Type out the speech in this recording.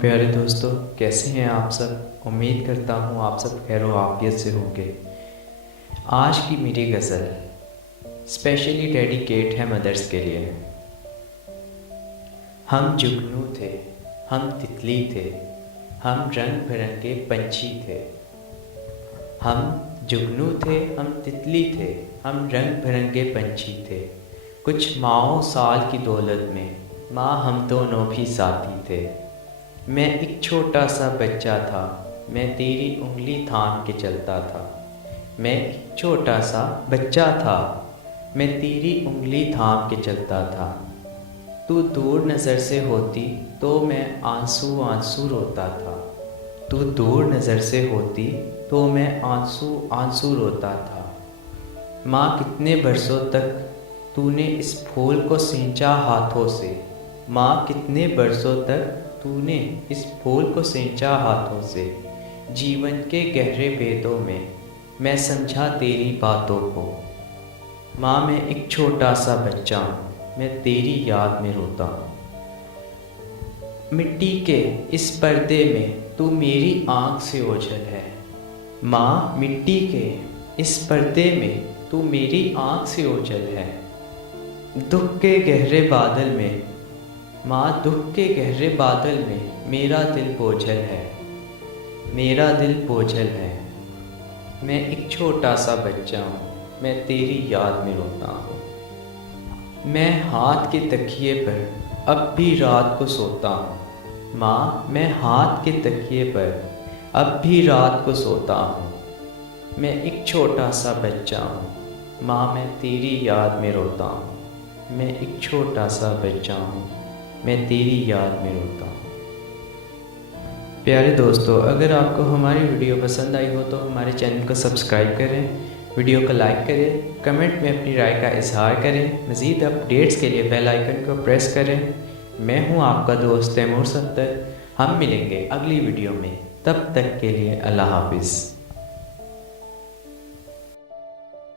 प्यारे दोस्तों, कैसे हैं आप सब। उम्मीद करता हूँ आप सब खैर व आफियत से होंगे। आज की मेरी गज़ल स्पेशली डेडिकेट है मदर्स के लिए। हम जुगनू थे, हम तितली थे, हम रंग बिरंगे पंछी थे। हम जुगनू थे, हम तितली थे, हम रंग बिरंगे पंछी थे। कुछ माओ साल की दौलत में माँ हम दोनों भी साथी थे। मैं एक छोटा सा बच्चा था, मैं तेरी उंगली थाम के चलता था। मैं एक छोटा सा बच्चा था, मैं तेरी उंगली थाम के चलता था। तू दूर नज़र से होती तो मैं आंसू आंसू रोता था। तू दूर नज़र से होती तो मैं आंसू आंसू रोता था। माँ कितने बरसों तक तूने इस फूल को सींचा हाथों से। माँ कितने बरसों तक तूने इस फूल को सींचा हाथों से। जीवन के गहरे भेदों में मैं समझा तेरी बातों को। माँ मैं एक छोटा सा बच्चा हूँ, मैं तेरी याद में रोता हूँ। मिट्टी के इस पर्दे में तू मेरी आँख से ओझल है। माँ मिट्टी के इस पर्दे में तू मेरी आँख से ओझल है। दुख के गहरे बादल में माँ, दुख के गहरे बादल में मेरा दिल बोझल है, मेरा दिल बोझल है। मैं एक छोटा सा बच्चा हूँ, मैं तेरी याद में रोता हूँ। मैं हाथ के तकिए पर अब भी रात को सोता हूँ। माँ मैं हाथ के तकिए पर अब भी रात को सोता हूँ। मैं एक छोटा सा बच्चा हूँ, माँ मैं तेरी याद में रोता हूँ। मैं एक छोटा सा बच्चा हूँ, मैं तेरी याद में रोता हूँ। प्यारे दोस्तों, अगर आपको हमारी वीडियो पसंद आई हो तो हमारे चैनल को सब्सक्राइब करें, वीडियो को लाइक करें, कमेंट में अपनी राय का इजहार करें। मज़ीद अपडेट्स के लिए बेल आइकन को प्रेस करें। मैं हूँ आपका दोस्त तैमूर सत्तर। हम मिलेंगे अगली वीडियो में, तब तक के लिए अल्लाह हाफिज़।